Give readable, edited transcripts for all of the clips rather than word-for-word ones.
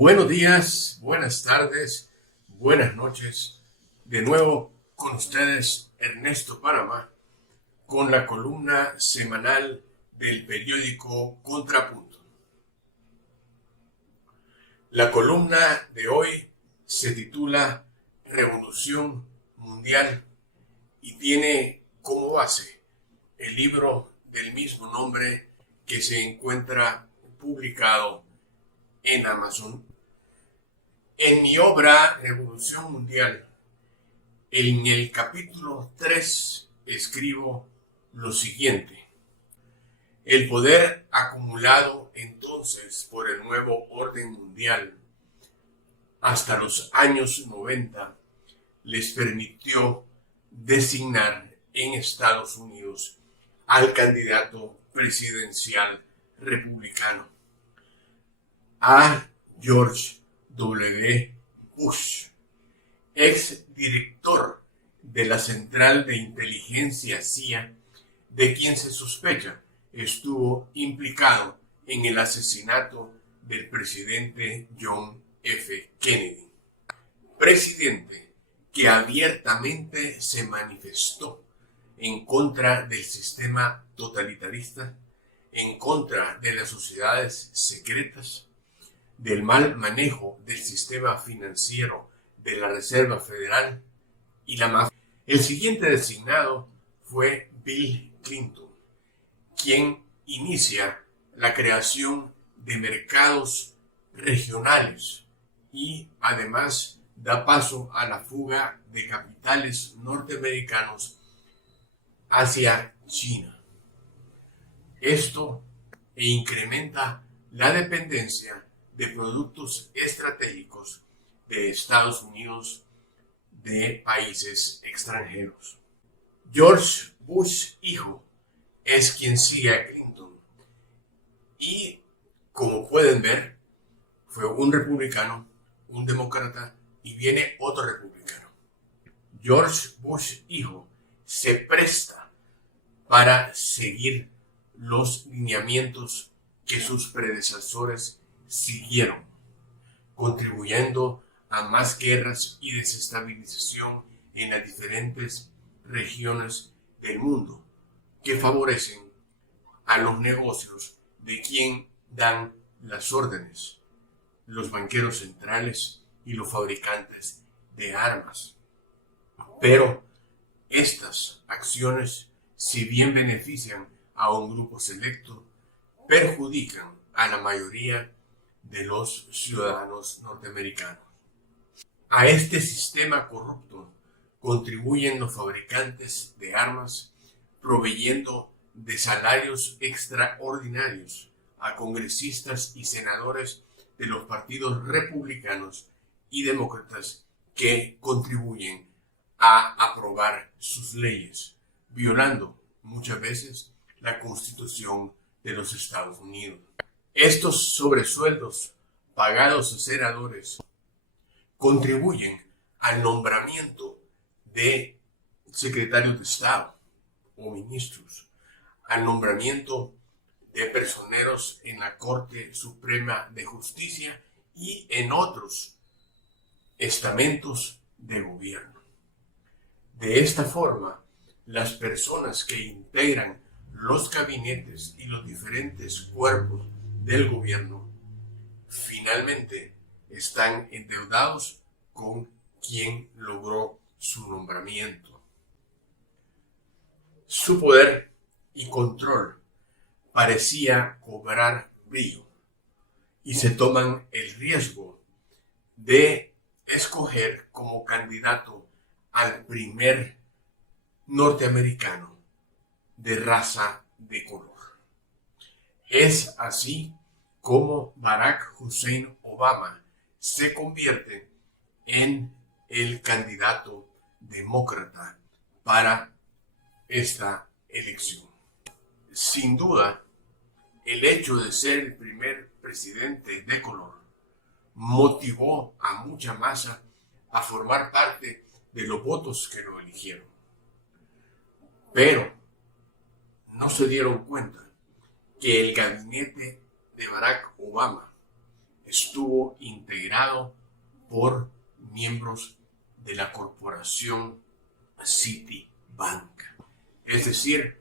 Buenos días, buenas tardes, buenas noches. De nuevo con ustedes Ernesto Panamá con la columna semanal del periódico Contrapunto. La columna de hoy se titula Revolución Mundial y tiene como base el libro del mismo nombre que se encuentra publicado en Amazon. En mi obra Revolución Mundial, en el capítulo 3, escribo lo siguiente. El poder acumulado entonces por el nuevo orden mundial hasta los años 90 les permitió designar en Estados Unidos al candidato presidencial republicano, a George W. Bush, ex director de la Central de Inteligencia CIA, de quien se sospecha estuvo implicado en el asesinato del presidente John F. Kennedy. Presidente que abiertamente se manifestó en contra del sistema totalitarista, en contra de las sociedades secretas, del mal manejo del sistema financiero de la Reserva Federal y la mafia. El siguiente designado fue Bill Clinton, quien inicia la creación de mercados regionales y además da paso a la fuga de capitales norteamericanos hacia China. Esto incrementa la dependencia de productos estratégicos de Estados Unidos de países extranjeros. George Bush hijo es quien sigue a Clinton y, como pueden ver, fue un republicano, un demócrata y viene otro republicano. George Bush hijo se presta para seguir los lineamientos que sus predecesores siguieron, contribuyendo a más guerras y desestabilización en las diferentes regiones del mundo que favorecen a los negocios de quien dan las órdenes, los banqueros centrales y los fabricantes de armas. Pero estas acciones, si bien benefician a un grupo selecto, perjudican a la mayoría de los ciudadanos norteamericanos. A este sistema corrupto contribuyen los fabricantes de armas, proveyendo de salarios extraordinarios a congresistas y senadores de los partidos republicanos y demócratas que contribuyen a aprobar sus leyes, violando muchas veces la Constitución de los Estados Unidos. Estos sobresueldos pagados a senadores contribuyen al nombramiento de secretarios de Estado o ministros, al nombramiento de personeros en la Corte Suprema de Justicia y en otros estamentos de gobierno. De esta forma, las personas que integran los gabinetes y los diferentes cuerpos del gobierno finalmente están endeudados con quien logró su nombramiento. Su poder y control parecía cobrar brillo y se toman el riesgo de escoger como candidato al primer norteamericano de raza de color. Es así como Barack Hussein Obama se convierte en el candidato demócrata para esta elección. Sin duda, el hecho de ser el primer presidente de color motivó a mucha masa a formar parte de los votos que lo eligieron. Pero no se dieron cuenta que el gabinete de Barack Obama estuvo integrado por miembros de la corporación Citibank. Es decir,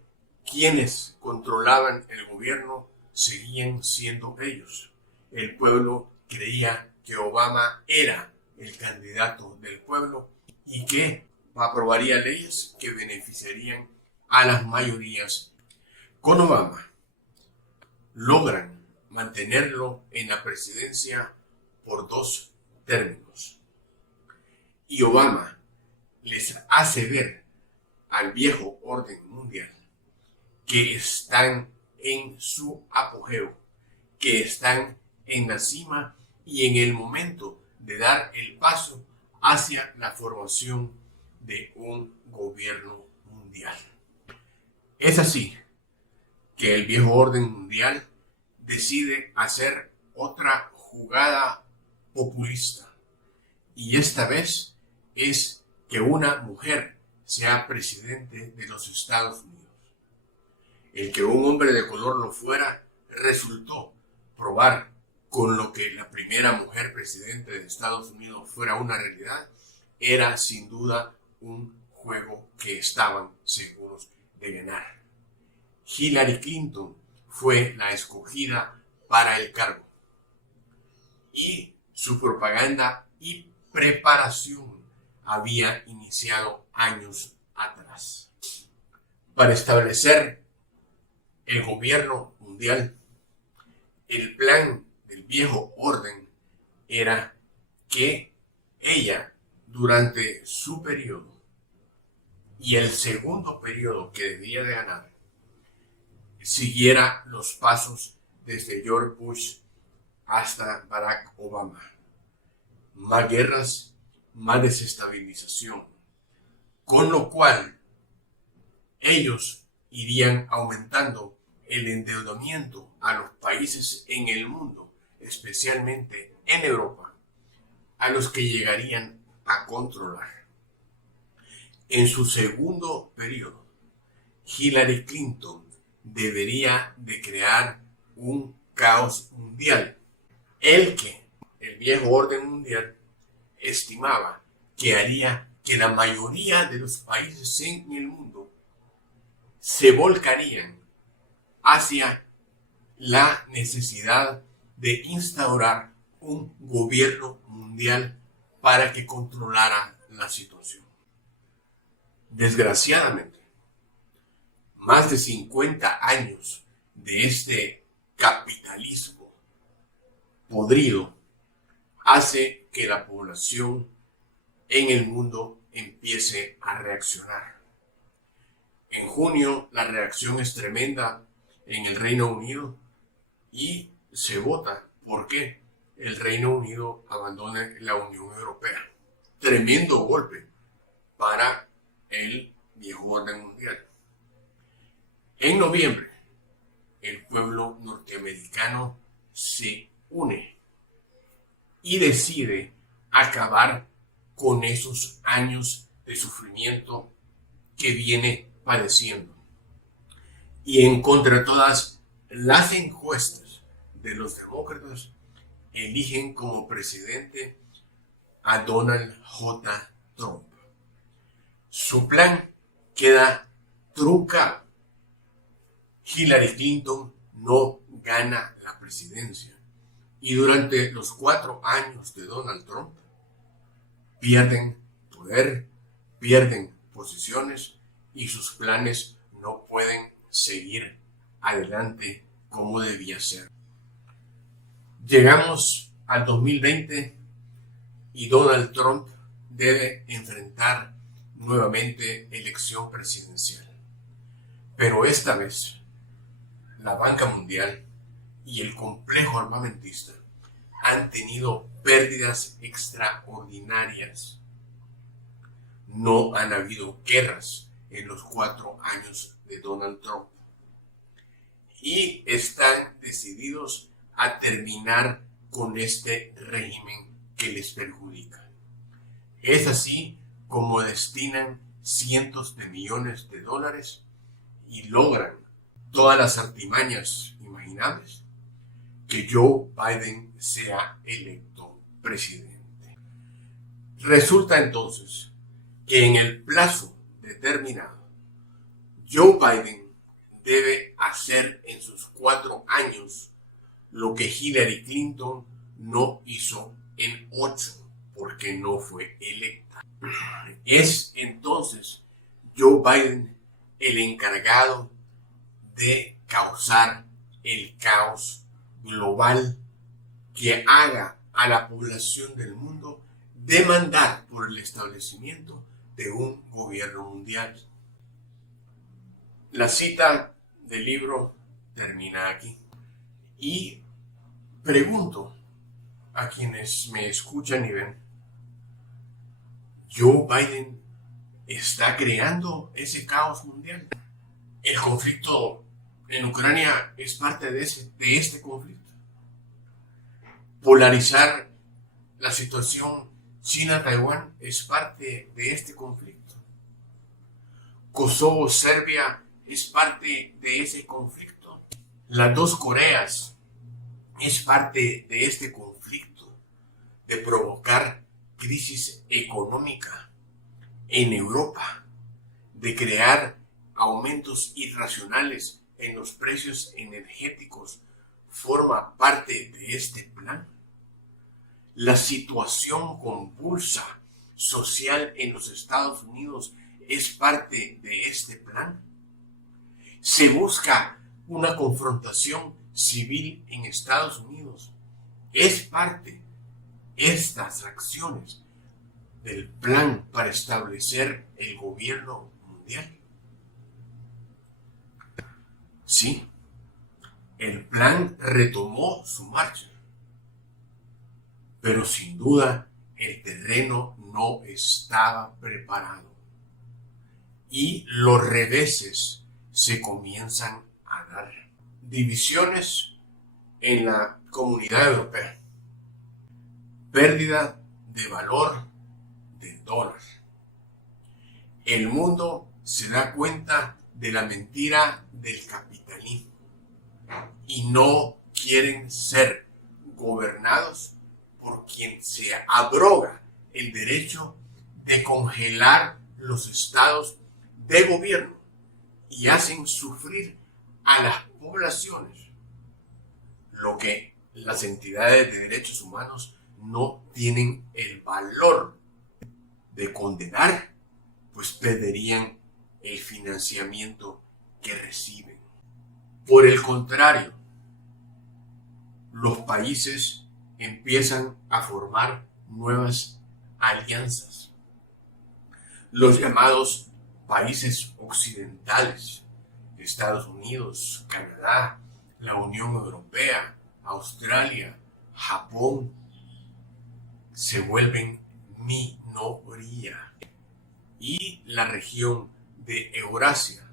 quienes controlaban el gobierno seguían siendo ellos. El pueblo creía que Obama era el candidato del pueblo y que aprobaría leyes que beneficiarían a las mayorías. Con Obama logran mantenerlo en la presidencia por 2 términos. Y Obama les hace ver al viejo orden mundial que están en su apogeo, que están en la cima y en el momento de dar el paso hacia la formación de un gobierno mundial. Es así que el viejo orden mundial decide hacer otra jugada populista, y esta vez es que una mujer sea presidente de los Estados Unidos. El que un hombre de color lo fuera resultó probar con lo que la primera mujer presidente de Estados Unidos fuera una realidad. Era sin duda un juego que estaban seguros de ganar. Hillary Clinton fue la escogida para el cargo y su propaganda y preparación había iniciado años atrás. Para establecer el gobierno mundial, el plan del viejo orden era que ella, durante su periodo y el segundo periodo que debía de ganar, siguiera los pasos desde George Bush hasta Barack Obama. Más guerras, más desestabilización, con lo cual ellos irían aumentando el endeudamiento a los países en el mundo, especialmente en Europa, a los que llegarían a controlar. En su segundo periodo, Hillary Clinton debería de crear un caos mundial, el viejo orden mundial estimaba que haría que la mayoría de los países en el mundo se volcarían hacia la necesidad de instaurar un gobierno mundial para que controlara la situación. Desgraciadamente, más de 50 años de este capitalismo podrido hace que la población en el mundo empiece a reaccionar. En junio la reacción es tremenda en el Reino Unido y se vota porque el Reino Unido abandone la Unión Europea. Tremendo golpe para el viejo orden mundial. En noviembre, el pueblo norteamericano se une y decide acabar con esos años de sufrimiento que viene padeciendo. Y en contra de todas las encuestas de los demócratas, eligen como presidente a Donald J. Trump. Su plan queda truncado. Hillary Clinton no gana la presidencia y durante los 4 años de Donald Trump pierden poder, pierden posiciones y sus planes no pueden seguir adelante como debía ser. Llegamos al 2020 y Donald Trump debe enfrentar nuevamente elección presidencial. Pero esta vez la banca mundial y el complejo armamentista han tenido pérdidas extraordinarias. No han habido guerras en los 4 años de Donald Trump y están decididos a terminar con este régimen que les perjudica. Es así como destinan cientos de millones de dólares y logran todas las artimañas imaginables que Joe Biden sea electo presidente. Resulta entonces que en el plazo determinado, Joe Biden debe hacer en sus 4 años lo que Hillary Clinton no hizo en 8, porque no fue electa. Es entonces Joe Biden el encargado de causar el caos global que haga a la población del mundo demandar por el establecimiento de un gobierno mundial. La cita del libro termina aquí y pregunto a quienes me escuchan y ven, ¿Joe Biden está creando ese caos mundial? El conflicto en Ucrania es parte de este conflicto. Polarizar la situación China-Taiwán es parte de este conflicto. Kosovo-Serbia es parte de ese conflicto. Las 2 Coreas es parte de este conflicto de provocar crisis económica en Europa, de crear aumentos irracionales en los precios energéticos, forma parte de este plan. La situación convulsa social en los Estados Unidos es parte de este plan. Se busca una confrontación civil en Estados Unidos. Es parte estas acciones del plan para establecer el gobierno mundial. Sí, el plan retomó su marcha, pero sin duda el terreno no estaba preparado y los reveses se comienzan a dar. Divisiones en la comunidad europea, pérdida de valor del dólar. El mundo se da cuenta de la mentira del capitalismo y no quieren ser gobernados por quien se abroga el derecho de congelar los estados de gobierno y hacen sufrir a las poblaciones lo que las entidades de derechos humanos no tienen el valor de condenar, pues perderían el financiamiento que reciben. Por el contrario, los países empiezan a formar nuevas alianzas. Los llamados países occidentales, Estados Unidos, Canadá, la Unión Europea, Australia, Japón, se vuelven minoría. Y la región de Eurasia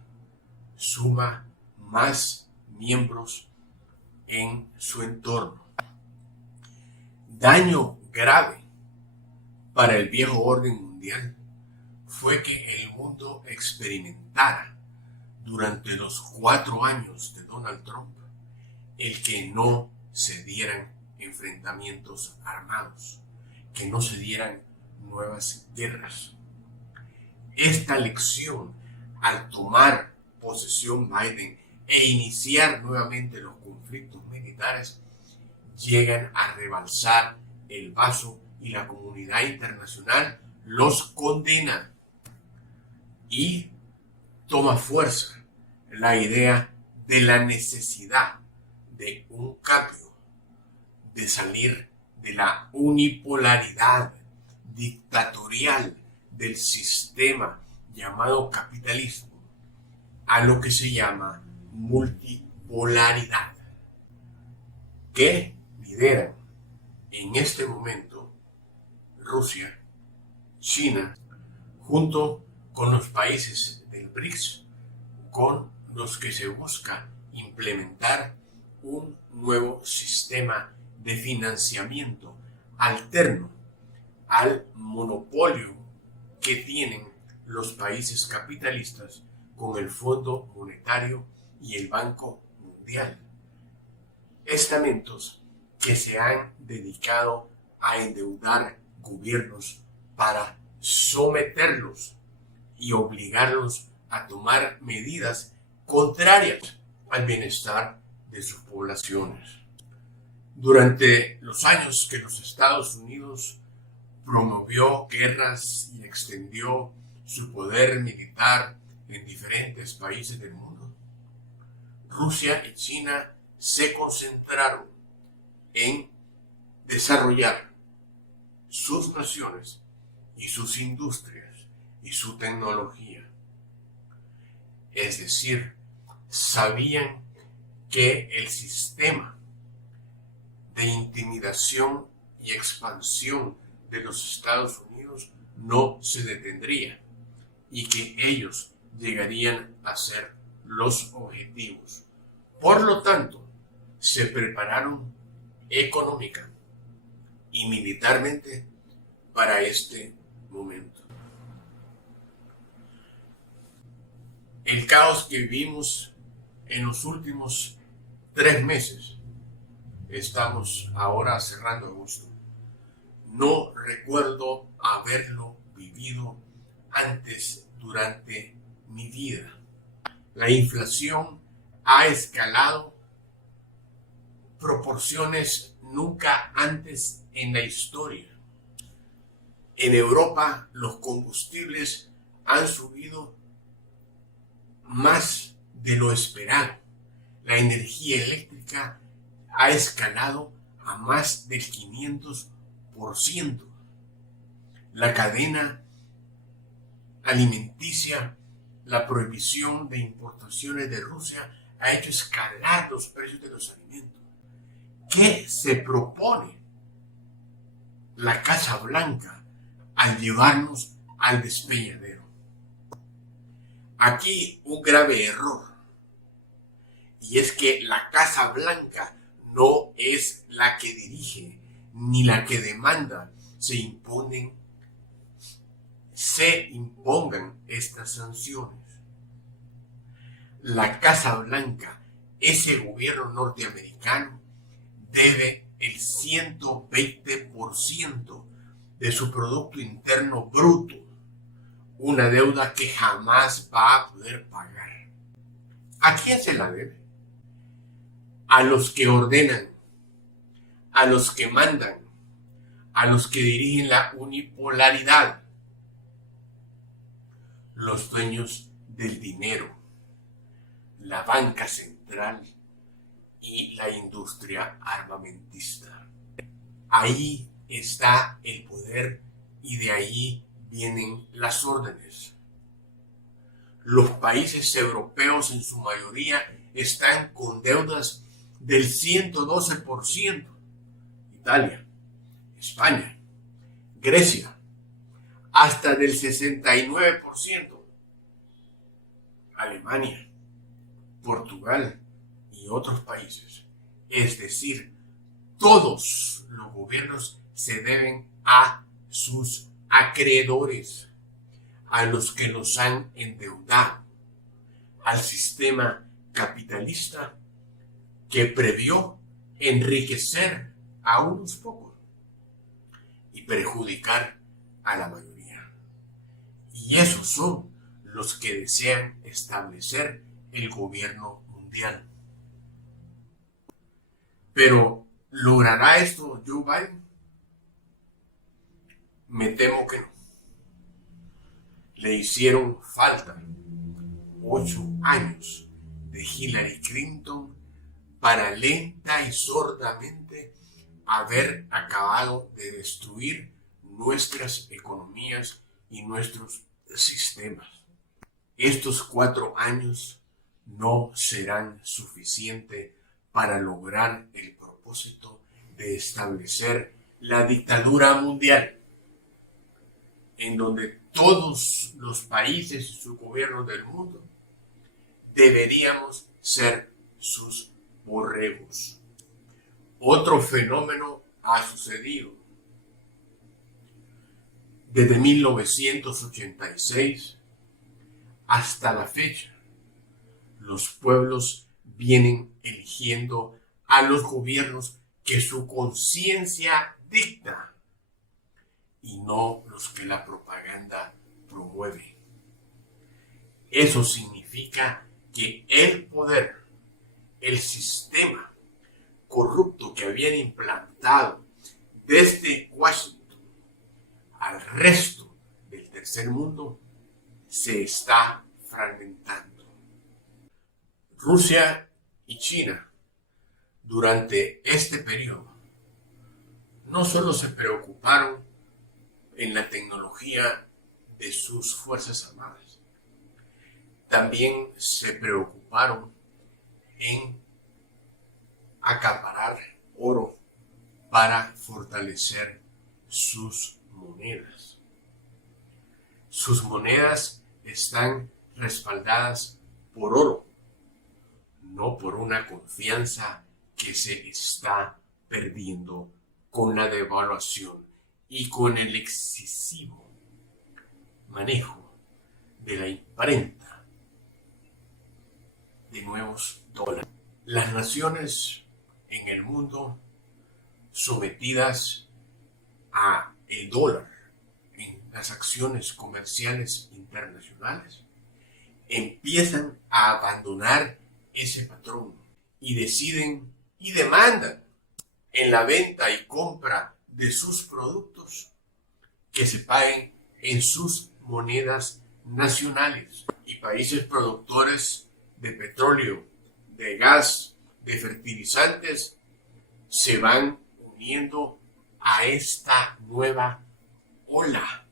suma más miembros en su entorno. Daño grave para el viejo orden mundial fue que el mundo experimentara durante los 4 años de Donald Trump el que no se dieran enfrentamientos armados, que no se dieran nuevas guerras. Esta lección, al tomar posesión Biden e iniciar nuevamente los conflictos militares, llegan a rebalsar el vaso y la comunidad internacional los condena y toma fuerza la idea de la necesidad de un cambio, de salir de la unipolaridad dictatorial del sistema llamado capitalismo a lo que se llama multipolaridad, que lideran en este momento Rusia, China, junto con los países del BRICS, con los que se busca implementar un nuevo sistema de financiamiento alterno al monopolio que tienen los países capitalistas con el Fondo Monetario y el Banco Mundial. estamentos que se han dedicado a endeudar gobiernos para someterlos y obligarlos a tomar medidas contrarias al bienestar de sus poblaciones. Durante los años que los Estados Unidos promovió guerras y extendió su poder militar en diferentes países del mundo, Rusia y China se concentraron en desarrollar sus naciones y sus industrias y su tecnología. Es decir, sabían que el sistema de intimidación y expansión de los Estados Unidos no se detendría y que ellos llegarían a ser los objetivos. Por lo tanto, se prepararon económica y militarmente para este momento. El caos que vivimos en los últimos 3 meses, estamos ahora cerrando agosto, no recuerdo haberlo vivido antes durante mi vida. La inflación ha escalado proporciones nunca antes en la historia. En Europa los combustibles han subido más de lo esperado. La energía eléctrica ha escalado a más del 500%. La cadena alimenticia, la prohibición de importaciones de Rusia ha hecho escalar los precios de los alimentos. ¿Qué se propone la Casa Blanca al llevarnos al despeñadero? Aquí un grave error, y es que la Casa Blanca no es la que dirige ni la que demanda se impongan estas sanciones. La Casa Blanca, ese gobierno norteamericano, debe el 120% de su Producto Interno Bruto, una deuda que jamás va a poder pagar. ¿A quién se la debe? A los que ordenan, a los que mandan, a los que dirigen la unipolaridad, los dueños del dinero, la banca central y la industria armamentista. Ahí está el poder y de ahí vienen las órdenes. Los países europeos en su mayoría están con deudas del 112%. Italia, España, Grecia, hasta del 69%. Alemania, Portugal y otros países. Es decir, todos los gobiernos se deben a sus acreedores, a los que los han endeudado, al sistema capitalista que previó enriquecer a unos pocos y perjudicar a la mayoría. Y esos son los que desean establecer el gobierno mundial. Pero, ¿logrará esto Joe Biden? Me temo que no. Le hicieron falta 8 años de Hillary Clinton para lenta y sordamente haber acabado de destruir nuestras economías y nuestros sistemas. Estos 4 años no serán suficientes para lograr el propósito de establecer la dictadura mundial, en donde todos los países y sus gobiernos del mundo deberíamos ser sus borregos. Otro fenómeno ha sucedido. Desde 1986 hasta la fecha, los pueblos vienen eligiendo a los gobiernos que su conciencia dicta y no los que la propaganda promueve. Eso significa que el poder, el sistema corrupto que habían implantado desde Washington al resto del tercer mundo se está fragmentando. Rusia y China durante este periodo no solo se preocuparon en la tecnología de sus fuerzas armadas, también se preocuparon en acaparar oro para fortalecer sus monedas. Sus monedas están respaldadas por oro, no por una confianza que se está perdiendo con la devaluación y con el excesivo manejo de la imprenta de nuevos dólares. Las naciones en el mundo sometidas a el dólar en las acciones comerciales internacionales empiezan a abandonar ese patrón y deciden y demandan en la venta y compra de sus productos que se paguen en sus monedas nacionales. Y países productores de petróleo, de gas, de fertilizantes se van uniendo a esta nueva ola,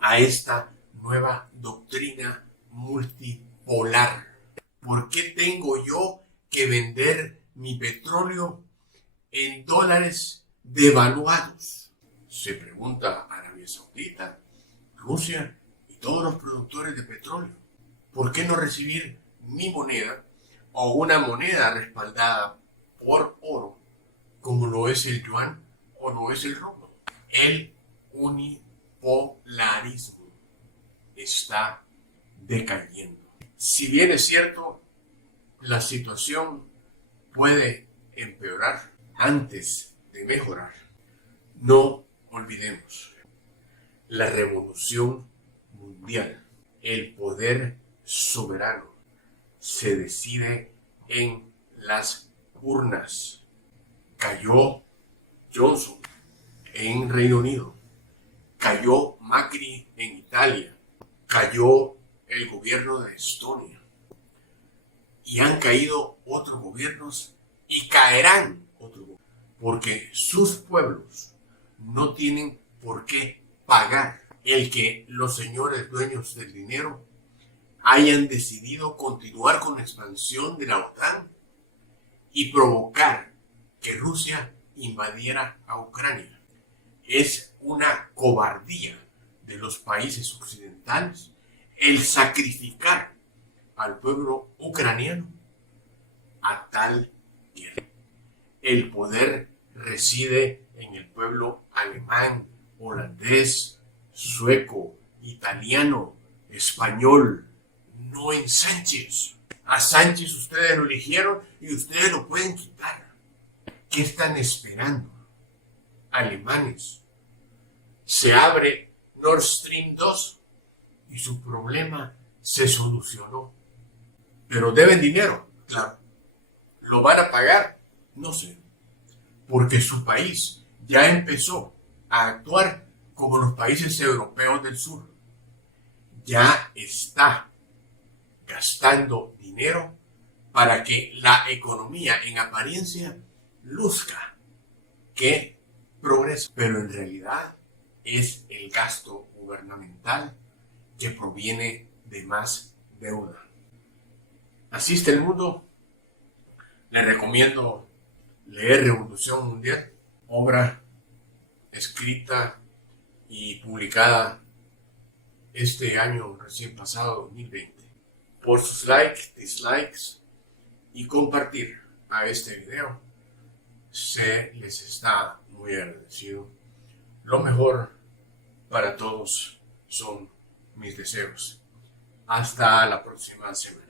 a esta nueva doctrina multipolar. ¿Por qué tengo yo que vender mi petróleo en dólares devaluados? Se pregunta Arabia Saudita, Rusia y todos los productores de petróleo. ¿Por qué no recibir mi moneda o una moneda respaldada por oro como lo es el yuan o lo es el rublo? El unipolarismo está decayendo. Si bien es cierto, la situación puede empeorar antes de mejorar, no olvidemos la revolución mundial. El poder soberano se decide en las urnas. Cayó Johnson en Reino Unido, cayó Macri en Italia, cayó el gobierno de Estonia y han caído otros gobiernos y caerán otros gobiernos porque sus pueblos no tienen por qué pagar el que los señores dueños del dinero hayan decidido continuar con la expansión de la OTAN y provocar que Rusia invadiera a Ucrania. Es una cobardía de los países occidentales el sacrificar al pueblo ucraniano a tal guerra. El poder reside en el pueblo alemán, holandés, sueco, italiano, español, no en Sánchez. A Sánchez ustedes lo eligieron y ustedes lo pueden quitar. ¿Qué están esperando? Alemanes. Se abre Nord Stream 2 y su problema se solucionó. Pero deben dinero, claro. ¿Lo van a pagar? No sé. Porque su país ya empezó a actuar como los países europeos del sur. Ya está gastando dinero para que la economía en apariencia luzca que progresa, pero en realidad es el gasto gubernamental que proviene de más deuda. Así está el mundo. Les recomiendo leer Revolución Mundial, obra escrita y publicada este año recién pasado, 2020. Por sus likes, dislikes y compartir a este video, se les está muy agradecido. Lo mejor para todos son mis deseos. Hasta la próxima semana.